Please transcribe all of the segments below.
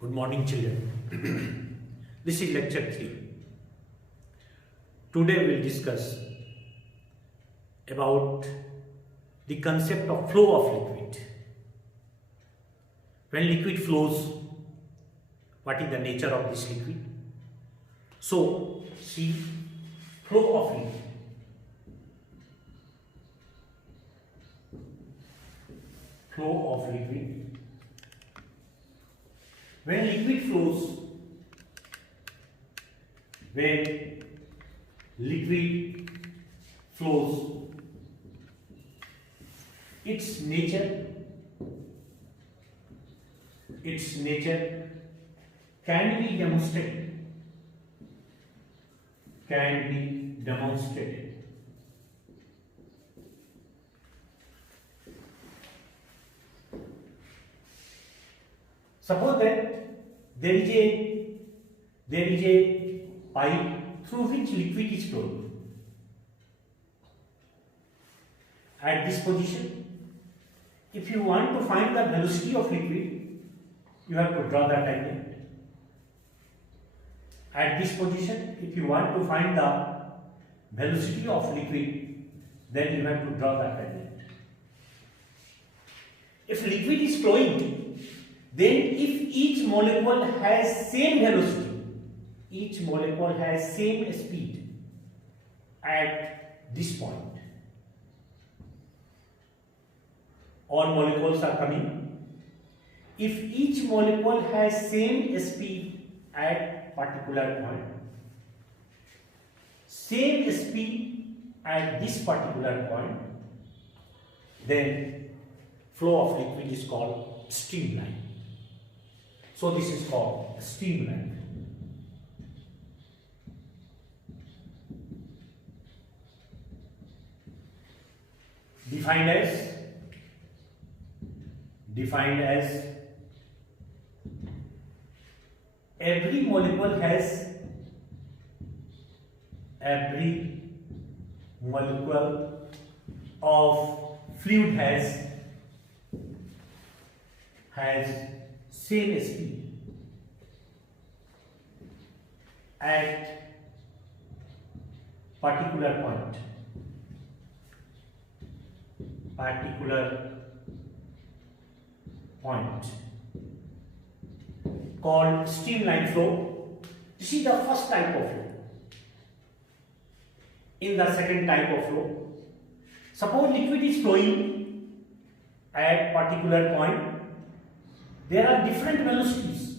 Good morning, children. This is lecture 3. Today we'll discuss about the concept of flow of liquid. When liquid flows, what is the nature of this liquid? So, see, flow of liquid. Flow of liquid. When liquid flows, its nature can be demonstrated. Suppose that there is a pipe through which liquid is flowing. At this position, if you want to find the velocity of liquid, you have to draw the tangent. At this position, if you want to find the velocity of liquid, then you have to draw the tangent. If liquid is flowing, then if each molecule has same velocity, each molecule has same speed at this point, all molecules are coming. If each molecule has same speed at particular point, same speed at this particular point, then flow of liquid is called streamline. So this is called streamline. Defined as every molecule of fluid has same speed at particular point, called streamline flow. This is the first type of flow. In the second type of flow, suppose liquid is flowing at particular point, there are different velocities.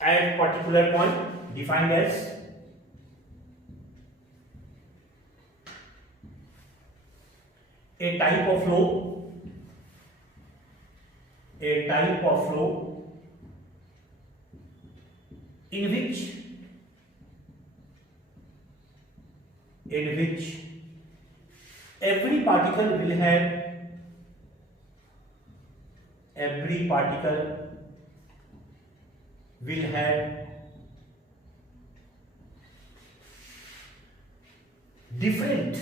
At particular point, defined as a type of flow in which every particle will have different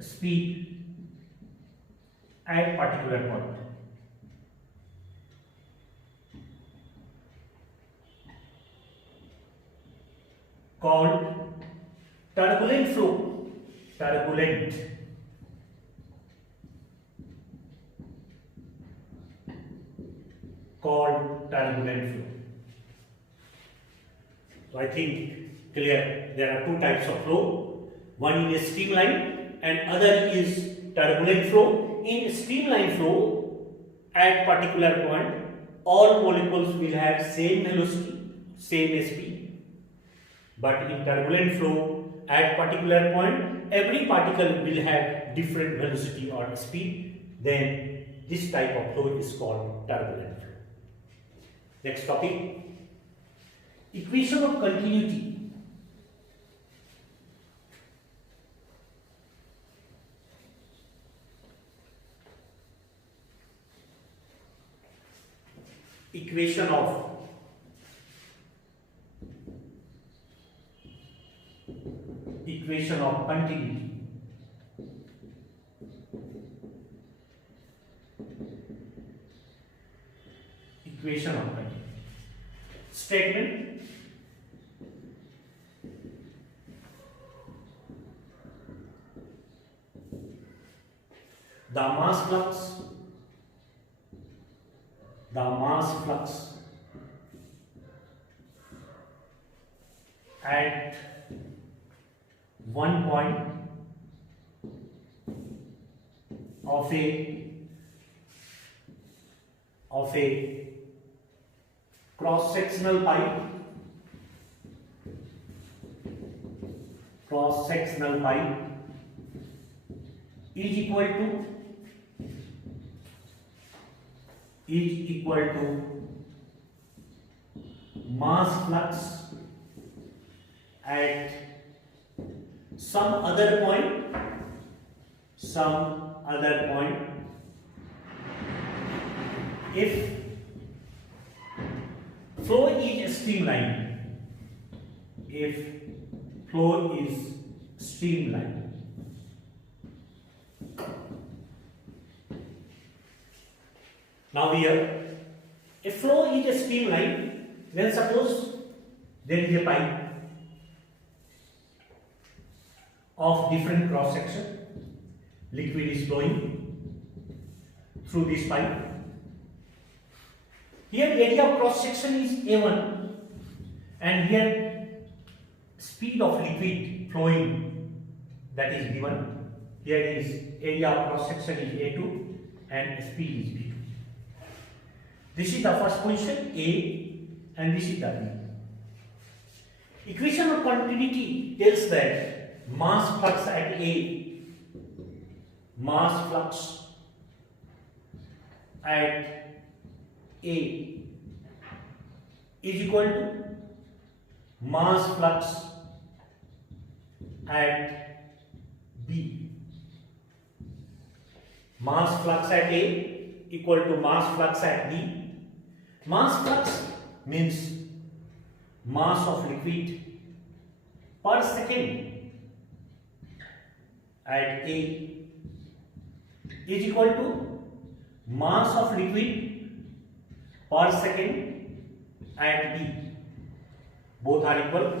speed at particular point. Called turbulent flow. Called turbulent flow. So I think clear, there are two types of flow. One is streamline and other is turbulent flow. In streamline flow, at particular point, all molecules will have same velocity, same speed. But in turbulent flow, at particular point, every particle will have different velocity or speed. Then this type of flow is called turbulent flow. Next topic, equation of continuity. Equation of equation of continuity. Equation of continuity. Statement: the mass flux at one point of a cross sectional pipe is equal to mass flux at some other point if flow is streamlined. Now here, if flow is a streamline, then suppose there is a pipe of different cross section, liquid is flowing through this pipe. Here area of cross section is A1 and here speed of liquid flowing, that is B1. Here is area of cross section is A2 and speed is B2. This is the first position A and this is the B. Equation of continuity tells that mass flux at A is equal to mass flux at B. Mass flux at A equal to mass flux at B. Mass flux means mass of liquid per second at A is equal to mass of liquid per second at B. Both are equal.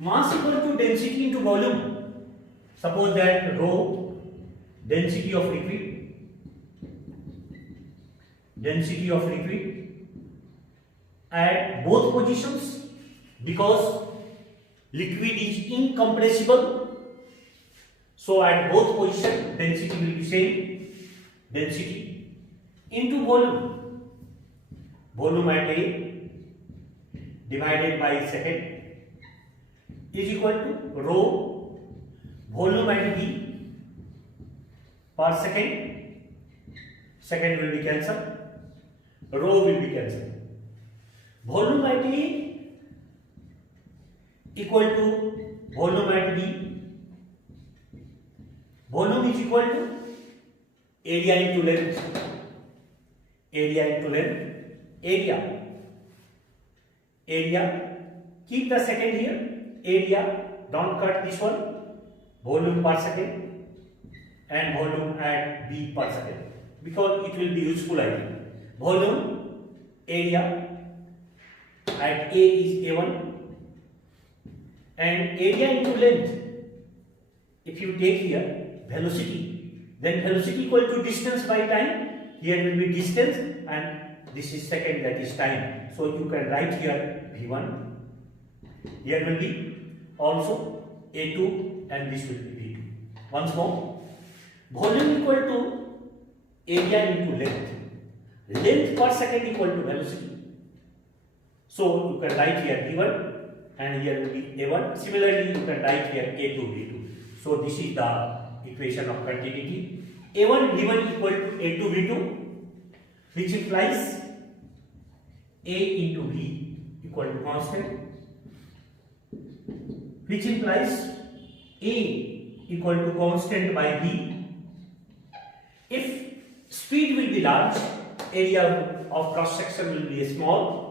Mass equal to density into volume. Suppose that rho, density of liquid at both positions, because liquid is incompressible, so at both positions density will be same. Density into volume at A divided by second is equal to rho volume at B per second will be cancelled, rho will be cancelled. Volume at A equal to volume at B. Volume is equal to area into length. Area, keep the second here. Area, don't cut this one. Volume per second and volume at B per second, because it will be useful, I think. Volume, area at A is A1 and area into length. If you take here velocity, then velocity equal to distance by time. Here will be distance and this is second, that is time. So you can write here V1. Here will be also A2 and this will be V2. Once more, volume equal to area into length. Length per second equal to velocity. So you can write here V1 and here will be A1. Similarly, you can write here A2, V2. So this is the equation of continuity. A1 V1 equal to A2 V2, which implies A into V equal to constant, which implies A equal to constant by B. If speed will be large, area of cross section will be small.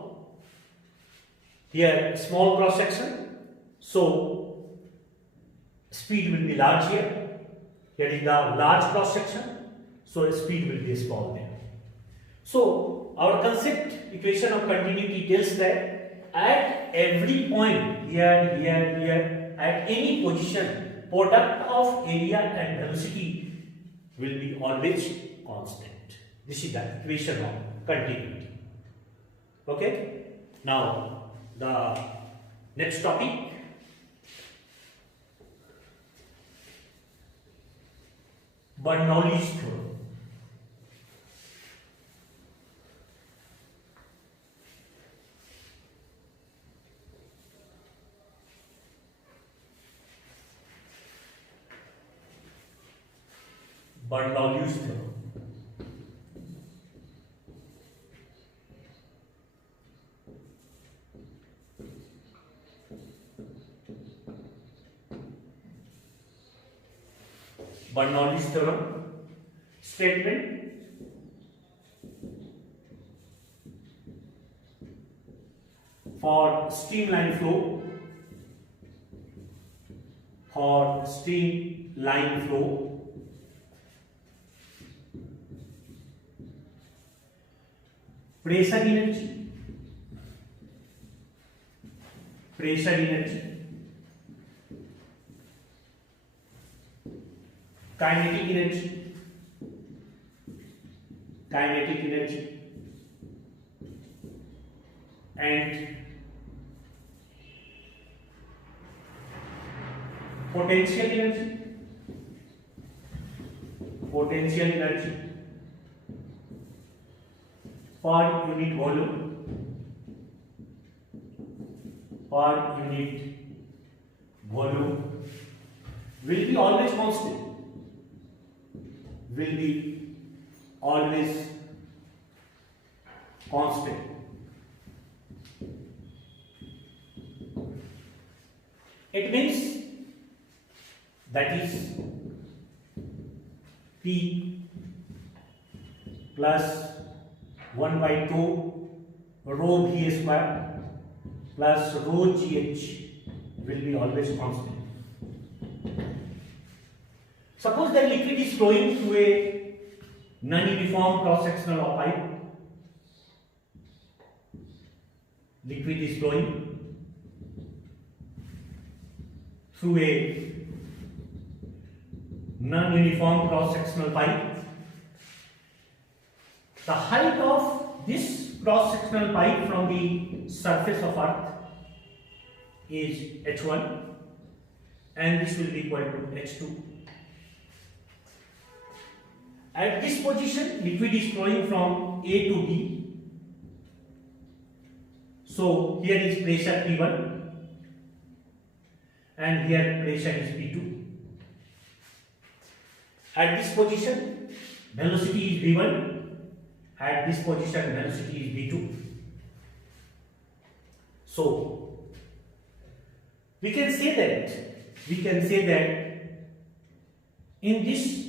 Here small cross section, So speed will be large here. Here is the large cross section. So speed will be small there. So our concept equation of continuity tells that at every point here, at any position, product of area and velocity will be always constant. This is the equation of continuity. Okay. Now the next topic. Bernoulli's theorem. Bernoulli's theorem. Bernoulli's theorem statement for streamline flow, pressure energy, kinetic energy and potential energy per unit volume will be always constant. It means that is P plus 1 by 2 rho V square plus rho GH will be always constant. Suppose that liquid is flowing through a non-uniform cross-sectional of pipe. Liquid is flowing through a non-uniform cross-sectional pipe. The height of this cross-sectional pipe from the surface of Earth is h1 and this will be equal to h2. At this position, liquid is flowing from A to B. So here is pressure P1 and here pressure is P2. At this position, velocity is V1. At this position, velocity is V2. So we can say that in this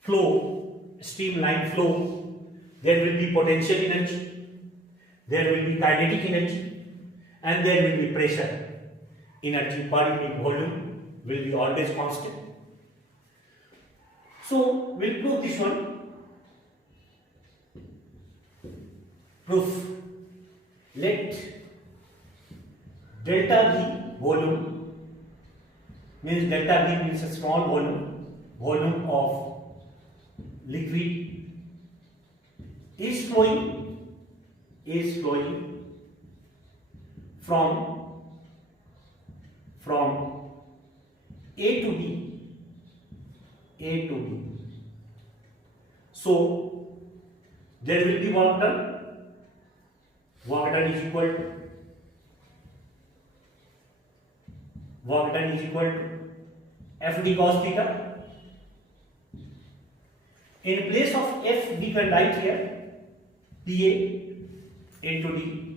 flow, streamline flow, there will be potential energy, there will be kinetic energy, and there will be pressure energy per unit volume will be always constant. So we'll prove this one. Proof. Let delta V volume means delta V means a small volume of liquid is flowing from A to B. So there will be work done. Work done is equal to Fd cos theta. In place of F, we can write here Pa into d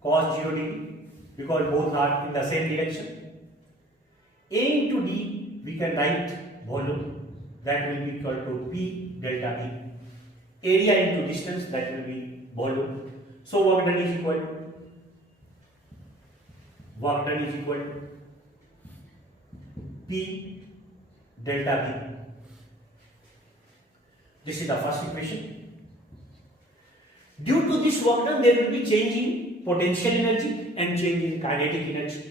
cos 0 degree because both are in the same direction. A into d, we can write volume, that will be equal to P delta E. Area into distance, that will be volume. So work done is equal to work done is equal to P delta V. This is the first equation. Due to this work done, there will be change in potential energy and change in kinetic energy.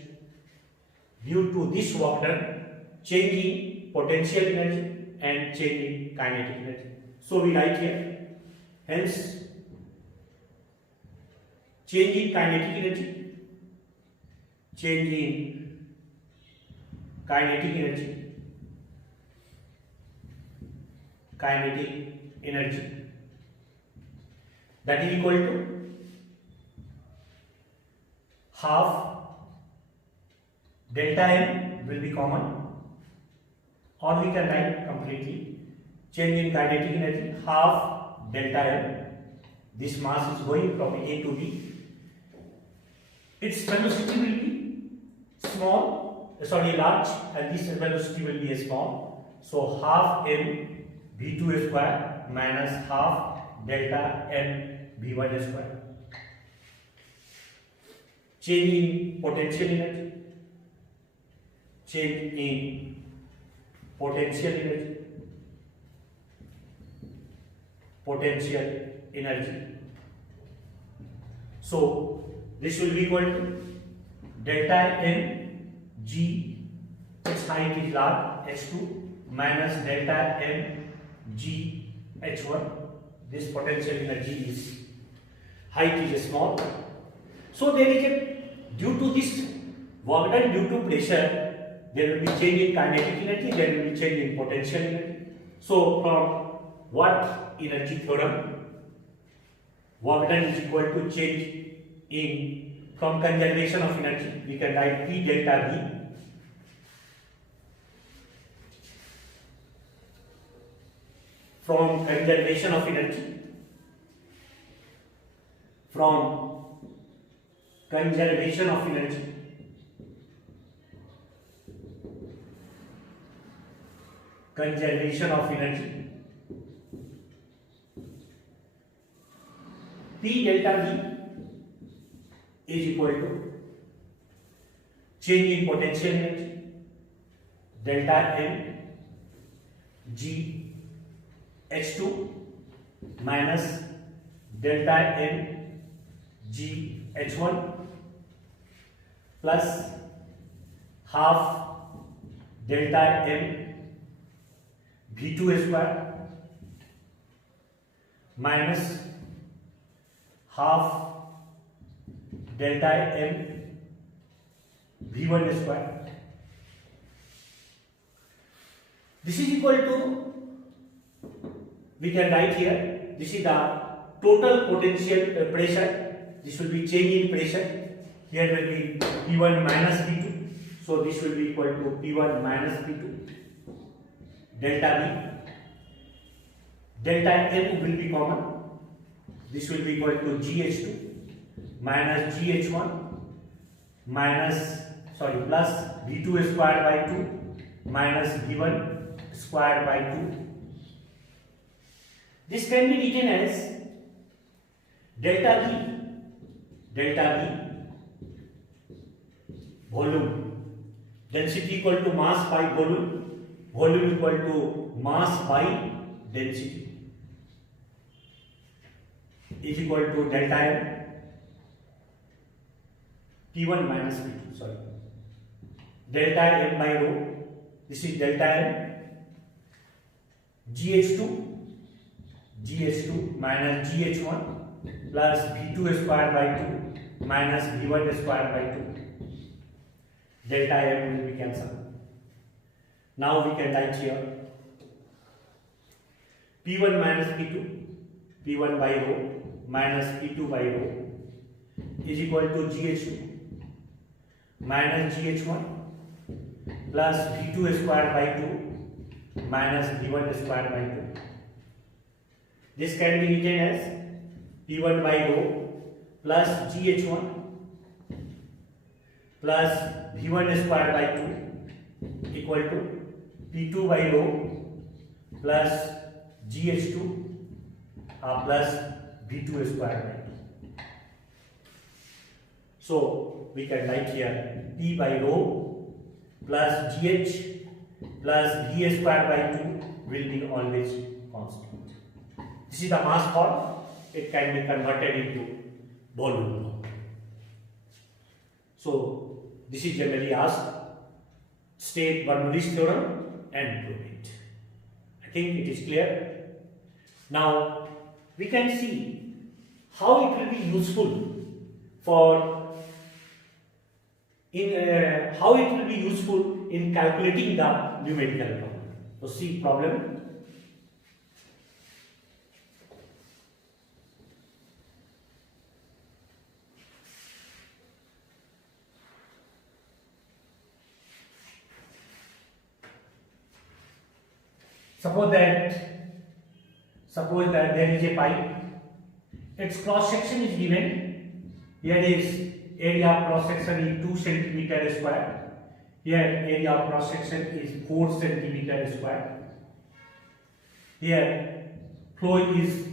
Due to this work done, change in potential energy and change in kinetic energy. So we write here, hence change in kinetic energy, change in kinetic energy, that is equal to half delta M will be common, or we can write completely change in kinetic energy half delta M. This mass is going from A to B. Its velocity will be large, and this velocity will be small. So half M V2 square minus half delta M V1 square. Change in potential energy, change in potential energy. So this will be equal to delta M G, its height is large, H2, minus delta M G H1. This potential energy is, height is small. So there is due to this work done due to pressure, there will be change in kinetic energy, there will be change in potential energy. So from work energy theorem, work done is equal to change in, from conservation of energy, we can write P delta V from conservation of energy, P delta V is equal to change in potential energy delta M G H2 minus delta M G H1 plus half delta M V2 square minus half delta M V1 square. This is equal to, we can write here, this is the total potential pressure. This will be change in pressure. Here will be P1 minus P2. So this will be equal to P1 minus P2 delta V. Delta M will be common. This will be equal to GH2 minus GH1 plus V2 square by 2 minus V1 square by 2. This can be written as delta V volume, density equal to mass by volume equal to mass by density, is equal to delta M P1 minus P2, delta M by rho. This is delta M GH2 minus GH1 plus V2 square by 2 minus V1 square by 2. Delta M will be cancelled. Now we can write here P1 minus P2, P1 by rho minus P2 by rho is equal to GH2 minus GH1 plus V2 square by 2 minus V1 square by 2. This can be written as P1 by rho plus GH1 plus V1 square by 2 equal to P2 by rho plus GH2 plus V2 square by 2. So we can write here P by rho plus GH plus V square by 2 will be always constant. This is the mass form. It can be converted into volume form. So this is generally asked. State Bernoulli's theorem and prove it. I think it is clear. Now we can see how it will be useful for in calculating the numerical problem. So see problem. Suppose that there is a pipe. Its cross section is given. Here is area of cross section is 2 centimeter square. Here area of cross section is 4 centimeter square. Here flow is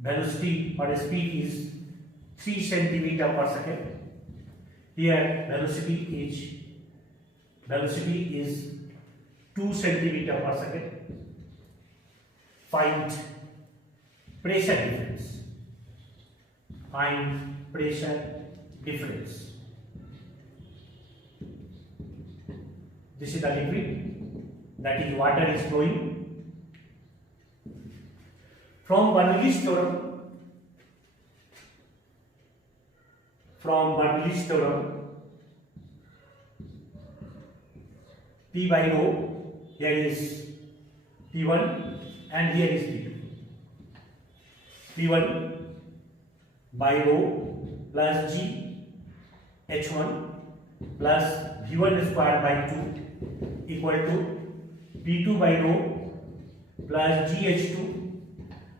velocity or speed is 3 centimeter per second. Here velocity is 2 centimeter per second. Find pressure difference. Find pressure difference. This is the liquid, that is water is flowing. From Bernoulli's theorem, P by rho, here is P1 and here is P2. P1 by rho plus G H1 plus V1 square by 2 equal to P2 by rho plus GH2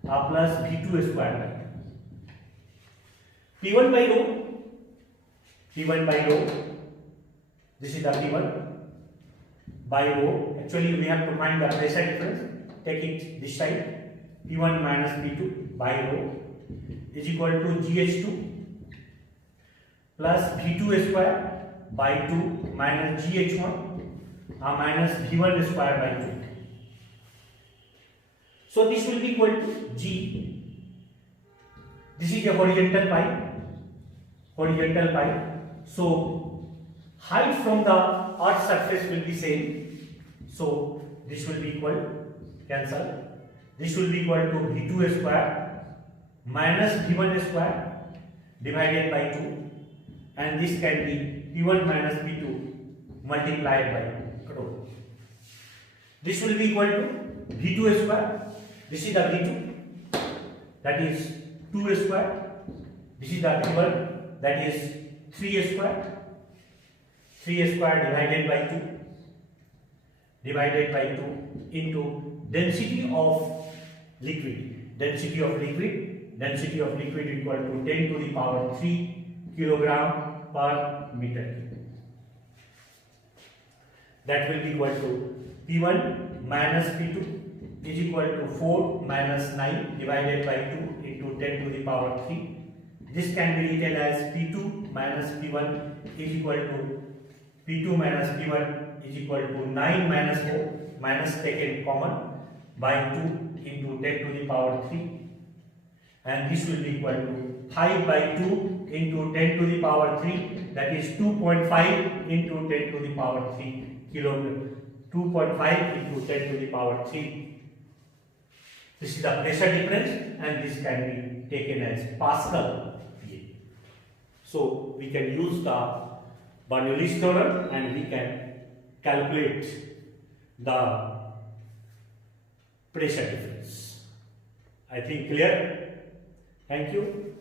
plus V2 square by 2. P1 by rho, this is the P1 by rho. Actually we have to find the pressure difference. Take it this side. P1 minus P2 by rho is equal to GH2 plus V2 square by 2 minus GH1 minus V1 square by 2. So this will be equal to G. This is a horizontal pipe. So height from the earth surface will be same. So this will be equal, cancel. This will be equal to V2 square minus V1 square divided by 2, and this can be P1 minus P2 multiplied by rho. This will be equal to V2 square. This is the V2, that is 2 square. This is the V1, that is 3 square. 3 square divided by 2 into density of liquid. Density of liquid equal to 10 to the power 3 kilogram per meter. That will be equal to P1 minus P2 is equal to 4 minus 9 divided by 2 into 10 to the power 3. This can be written as P2 minus P1 is equal to P2 minus P1 is equal to 9 minus 4 minus taken common by 2 into 10 to the power 3, and this will be equal to 5 by 2 into 10 to the power 3, that is 2.5 into 10 to the power 3 kilogram. 2.5 into 10 to the power 3. This is the pressure difference, and this can be taken as Pascal PA. So we can use the Bernoulli's theorem and we can calculate the pressure difference. I think clear? Thank you.